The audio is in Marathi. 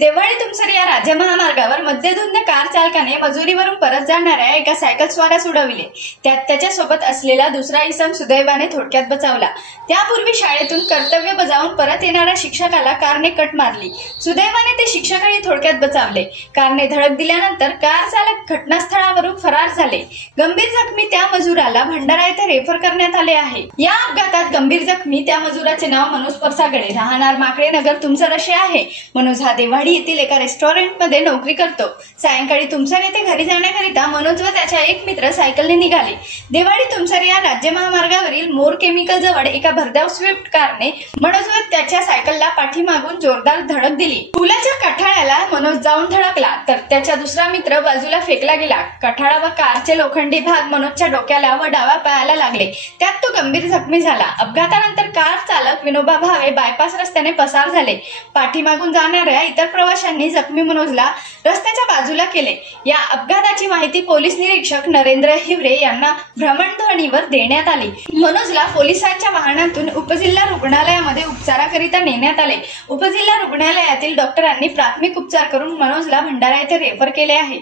देवळी तुमसर या राज्य महामार्गावर मध्यधुंद कार चालकाने मजुरीवरून परत जाणाऱ्या एका सायकल स्वारास उडविले। त्यात त्याच्यासोबत असलेला दुसरा इसम सुदैवाने थोडक्यात बचावला। त्यापूर्वी शाळेतून कर्तव्य बजावून परत येणाऱ्या शिक्षकाला कारने कट मारली। सुदैवाने ते शिक्षकही थोडक्यात बचावले। कारने धडक दिल्यानंतर कार चालक घटनास्थळावरून फरार झाले। गंभीर जखमी त्या मजुराला भंडारा येथे रेफर करण्यात आले आहे। या अपघातात गंभीर जखमी त्या मजुराचे नाव मनोज परसागडे, राहणार माकडे नगर तुमसर असे आहे। मनोज हा देवाडी येथील एका रेस्टॉरंटमध्ये नोकरी करतो। सायंकाळी तुमसर येथे घरी जाण्याकरिता मनोज व त्याचा एक मित्र सायकलने निघाले। देवाडी तुमसर या राज्य महामार्गावरील मोर केमिकल जवळ एका भरधाव स्विफ्ट कारने मनोज व त्याच्या सायकलला पाठीमागून जोरदार धडक दिली। पुलाच्या कठाळ्याला मनोज जाऊन धडकला तर त्याचा दुसरा मित्र बाजूला फेकला गेला। कठाळा व कारचे लोखंडी भाग मनोजच्या डोक्याला व डाव्या पायाला लागले। त्यात तो गंभीर जखमी झाला। अपघातानंतर कार चालक विनोबा भावे बायपास रस्त्याने पसार झाले। पाठीमागून जाणाऱ्या इतर प्रवाशांनी जखमी मनोजला रस्त्याच्या बाजूला केले। या अपघाताची माहिती पोलीस निरीक्षक नरेंद्र हिवरे यांना भ्रमणध्वनीवर देण्यात आली। मनोजला पोलिसांच्या वाहनातून उपजिल्हा रुग्णालयामध्ये उपचाराकरिता नेण्यात आले। उपजिल्हा रुग्णालयातील डॉक्टरांनी प्राथमिक उपचार करून मनोजला भंडारा येथे रेफर केले आहे।